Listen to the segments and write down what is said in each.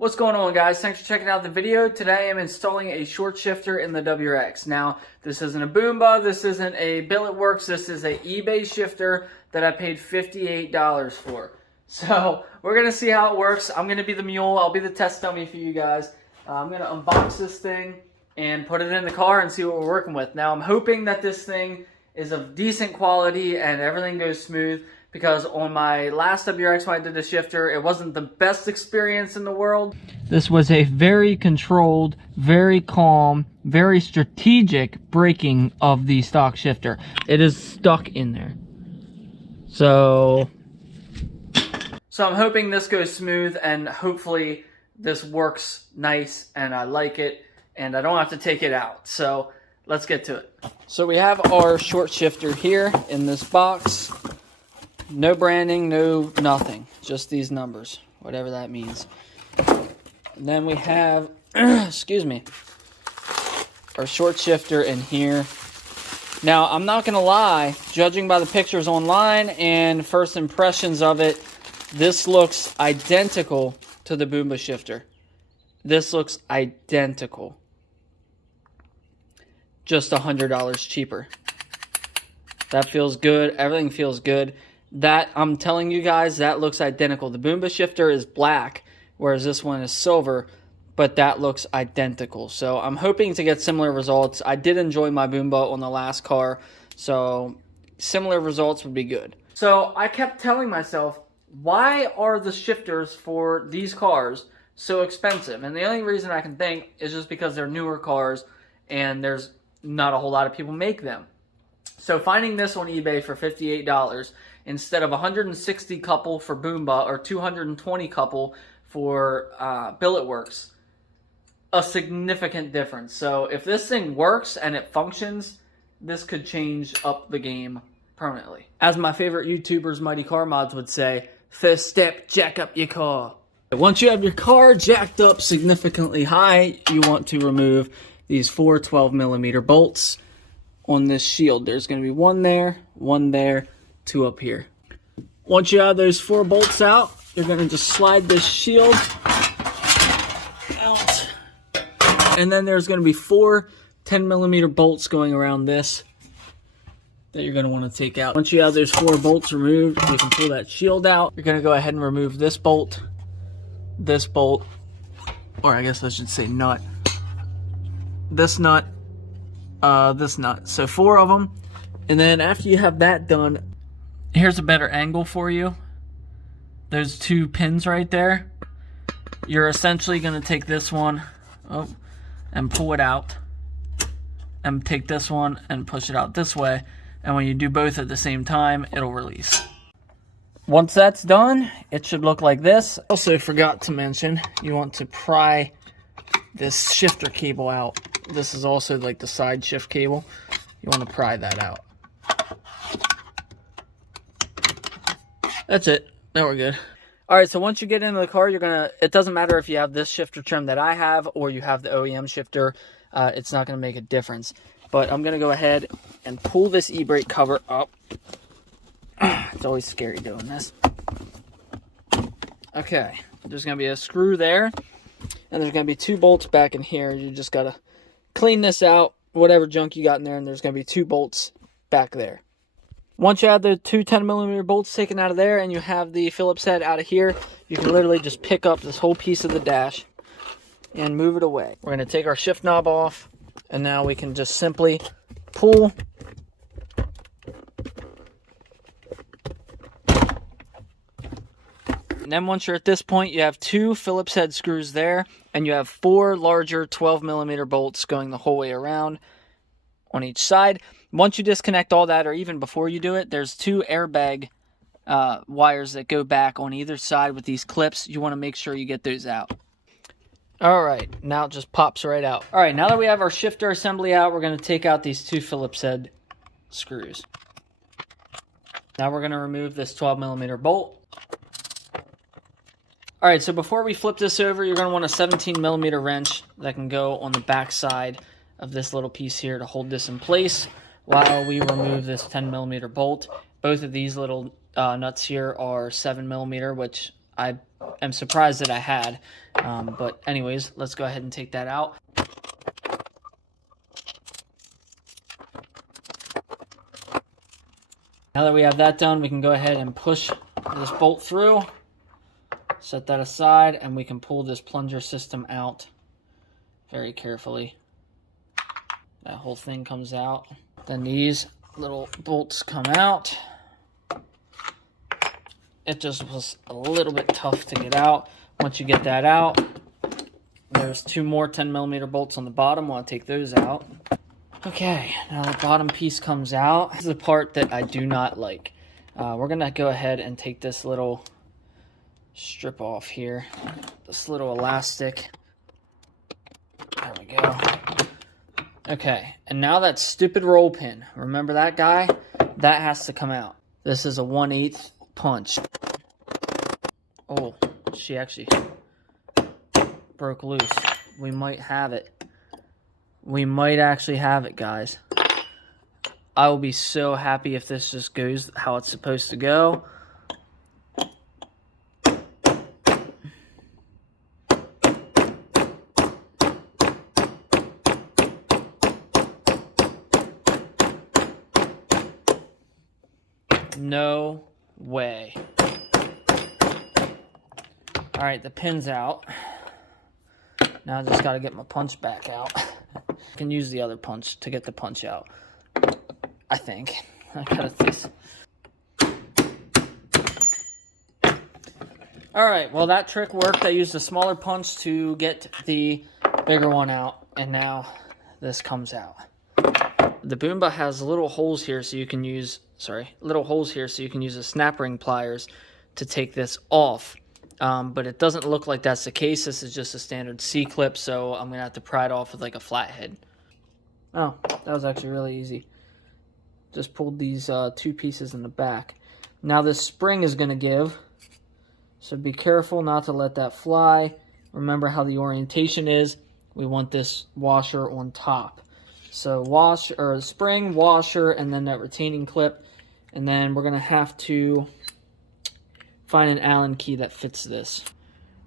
What's going on, guys? Thanks for checking out the video. Today I'm installing a short shifter in the WRX. Now, this isn't a Boomba, this isn't a Billetworkz, this is a eBay shifter that I paid $58 for. So, we're going to see how it works. I'm going to be the mule, I'll be the test dummy for you guys. I'm going to unbox this thing and put it in the car and see what we're working with. Now, I'm hoping that this thing is of decent quality and everything goes smooth, because on my last WRX when I did the shifter, it wasn't the best experience in the world. This was a very controlled, very calm, very strategic breaking of the stock shifter. It is stuck in there. So I'm hoping this goes smooth and hopefully this works nice and I like it and I don't have to take it out. So let's get to it. So we have our short shifter here in this box. No branding, no nothing. Just these numbers, whatever that means. And then we have, excuse me, our short shifter in here. Now, I'm not going to lie, judging by the pictures online and first impressions of it, this looks identical to the Boomba shifter. This looks identical. Just $100 cheaper. That feels good. Everything feels good. That, I'm telling you guys, that looks identical. The Boomba shifter is black, whereas this one is silver, but that looks identical. So I'm hoping to get similar results. I did enjoy my Boomba on the last car, so similar results would be good. So I kept telling myself, why are the shifters for these cars so expensive? And the only reason I can think is just because they're newer cars and there's not a whole lot of people make them. So finding this on eBay for $58 instead of 160 couple for Boomba or 220 couple for Billetworkz, a significant difference. So if this thing works and it functions, this could change up the game permanently. As my favorite YouTubers, Mighty Car Mods, would say, first step, jack up your car. Once you have your car jacked up significantly high, you want to remove these 4 12mm bolts on this shield. There's going to be one there, 2 up here. Once you have those 4 bolts out, you're going to just slide this shield out. And then there's going to be 4 10mm bolts going around this that you're going to want to take out. Once you have those 4 bolts removed, you can pull that shield out. You're going to go ahead and remove this bolt, or I guess I should say nut, this nut, this nut. So 4 of them. And then after you have that done, here's a better angle for you. There's 2 pins right there. You're essentially going to take this one and pull it out, and take this one and push it out this way. And when you do both at the same time, it'll release. Once that's done, it should look like this. Also forgot to mention, you want to pry this shifter cable out. This is also like the side shift cable. You want to pry that out. That's it. Now we're good. Alright, so once you get into the car, it doesn't matter if you have this shifter trim that I have or you have the OEM shifter. It's not going to make a difference. But I'm going to go ahead and pull this e-brake cover up. It's always scary doing this. Okay, there's going to be a screw there. And there's going to be 2 bolts back in here. You just got to clean this out, whatever junk you got in there, and there's going to be 2 bolts back there. Once you have the 2 10mm bolts taken out of there and you have the Phillips head out of here, you can literally just pick up this whole piece of the dash and move it away. We're going to take our shift knob off, and now we can just simply pull. And then once you're at this point, you have 2 Phillips head screws there, and you have 4 larger 12mm bolts going the whole way around on each side. Once you disconnect all that, or even before you do it, there's 2 airbag wires that go back on either side with these clips. You want to make sure you get those out. Alright, now it just pops right out. Alright, now that we have our shifter assembly out, we're going to take out these 2 Phillips head screws. Now we're going to remove this 12mm bolt. Alright, so before we flip this over, you're going to want a 17mm wrench that can go on the back side of this little piece here to hold this in place while we remove this 10mm bolt. Both of these little nuts here are 7mm, which I am surprised that I had. But anyways, let's go ahead and take that out. Now that we have that done, we can go ahead and push this bolt through, set that aside, and we can pull this plunger system out very carefully. That whole thing comes out. Then these little bolts come out. It just was a little bit tough to get out. Once you get that out, there's 2 more 10mm bolts on the bottom. We'll take those out. Okay, now the bottom piece comes out. This is the part that I do not like. We're gonna go ahead and take this little strip off here. This little elastic. There we go. Okay, and now that stupid roll pin. Remember that guy? That has to come out. This is a 1/8 punch. Oh, she actually broke loose. We might have it. We might actually have it, guys. I will be so happy if this just goes how it's supposed to go. No way. All right, the pin's out. Now I just got to get my punch back out. I can use the other punch to get the punch out, I think. I gotta this. All right, well that trick worked. I used a smaller punch to get the bigger one out, and now this comes out. The Boomba has little holes here so you can use, a snap ring pliers to take this off. But it doesn't look like that's the case. This is just a standard C-clip, so I'm going to have to pry it off with like a flathead. Oh, that was actually really easy. Just pulled these 2 pieces in the back. Now this spring is going to give, so be careful not to let that fly. Remember how the orientation is. We want this washer on top. So spring, washer, and then that retaining clip. And then we're going to have to find an Allen key that fits this.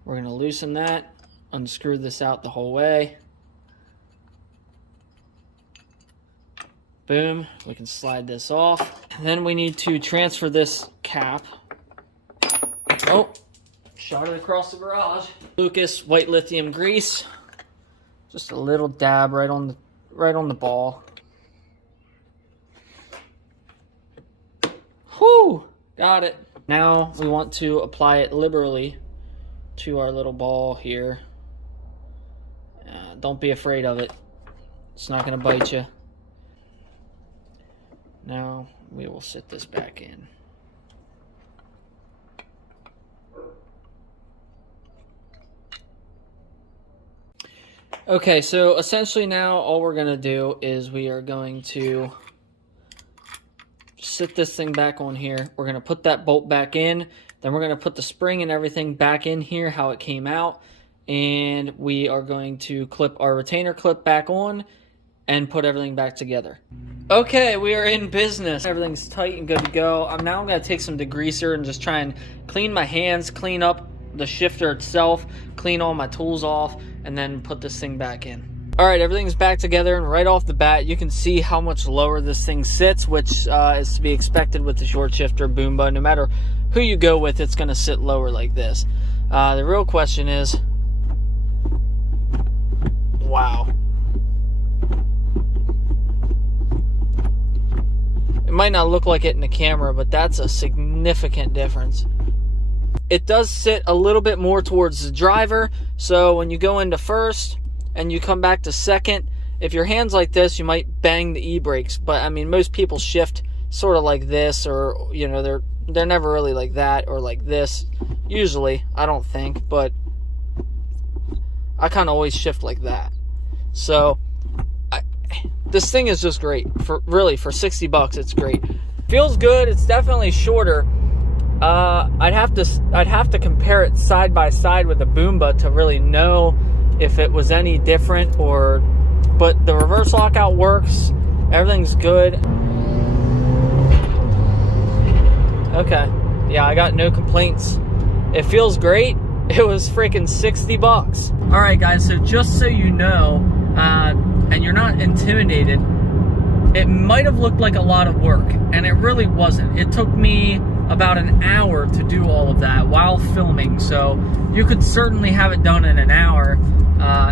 We're going to loosen that, unscrew this out the whole way. Boom, we can slide this off. And then we need to transfer this cap. Oh, shot it across the garage. Lucas white lithium grease. Just a little dab right on the ball. Whew, got it. Now we want to apply it liberally to our little ball here. Don't be afraid of it. It's not going to bite you. Now we will sit this back in. Okay, so essentially now all we're going to do is we are going to sit this thing back on here. We're going to put that bolt back in. Then we're going to put the spring and everything back in here how it came out. And we are going to clip our retainer clip back on and put everything back together. Okay, we are in business. Everything's tight and good to go. Now I'm going to take some degreaser and just try and clean my hands, clean up the shifter itself, clean all my tools off, and then put this thing back in. All right, everything's back together, and right off the bat, you can see how much lower this thing sits, which is to be expected with the short shifter Boomba. No matter who you go with, it's going to sit lower like this. The real question is, wow. It might not look like it in the camera, but that's a significant difference. It does sit a little bit more towards the driver, so when you go into first and you come back to second, if your hand's like this, you might bang the e-brakes. But I mean, most people shift sort of like this, or you know, they're never really like that or like this. Usually, I don't think, but I kind of always shift like that. So this thing is just great. For 60 bucks, it's great. Feels good. It's definitely shorter. I'd have to compare it side by side with the Boomba to really know if it was any different, but the reverse lockout works. Everything's good. Okay. Yeah, I got no complaints It feels great. It was freaking 60 bucks. All right, guys, so just so you know, and you're not intimidated, it might have looked like a lot of work, and it really wasn't. It took me about an hour to do all of that while filming, so you could certainly have it done in an hour.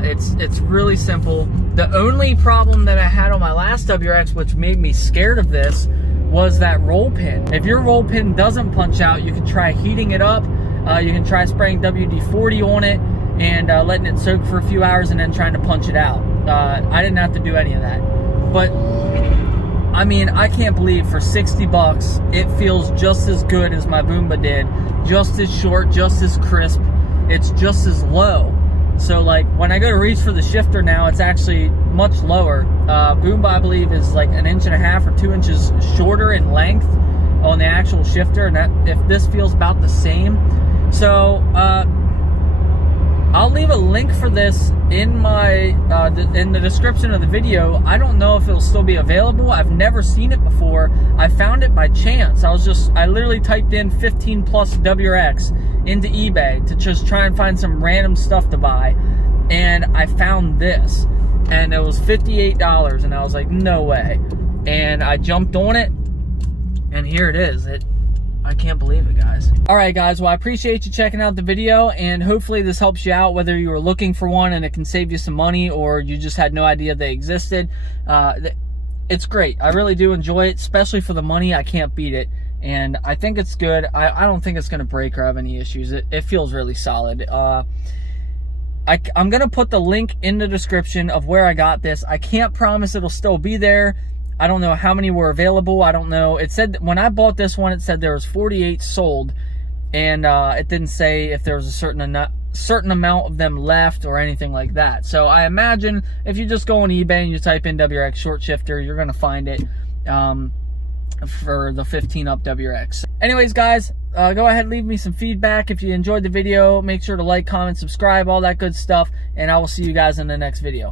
It's really simple. The only problem that I had on my last WRX, which made me scared of this, was that roll pin. If your roll pin doesn't punch out, you can try heating it up. You can try spraying WD-40 on it and letting it soak for a few hours and then trying to punch it out. I didn't have to do any of that. But, I mean, I can't believe for 60 bucks, it feels just as good as my Boomba did. Just as short, just as crisp. It's just as low. So, like, when I go to reach for the shifter now, it's actually much lower. Boomba, I believe, is like 1.5 or 2 inches shorter in length on the actual shifter. And that, if this feels about the same. So, I'll leave a link for this in my in the description of the video. I don't know if it'll still be available. I've never seen it before. I found it by chance. I literally typed in 15 plus WRX into eBay to just try and find some random stuff to buy, and I found this, and it was $58, and I was like, no way. And I jumped on it, and here it is. I can't believe it, guys. All right, guys. Well, I appreciate you checking out the video, and hopefully this helps you out, whether you were looking for one and it can save you some money, or you just had no idea they existed. It's great. I really do enjoy it, especially for the money. I can't beat it, and I think it's good. I don't think it's going to break or have any issues. It feels really solid. I'm going to put the link in the description of where I got this. I can't promise it'll still be there. I don't know how many were available. I don't know. It said, when I bought this one, it said there was 48 sold, and it didn't say if there was a certain amount of them left or anything like that. So I imagine if you just go on eBay and you type in WRX short shifter, you're going to find it for the 15 up WRX. Anyways, guys, go ahead and leave me some feedback. If you enjoyed the video, make sure to like, comment, subscribe, all that good stuff, and I will see you guys in the next video.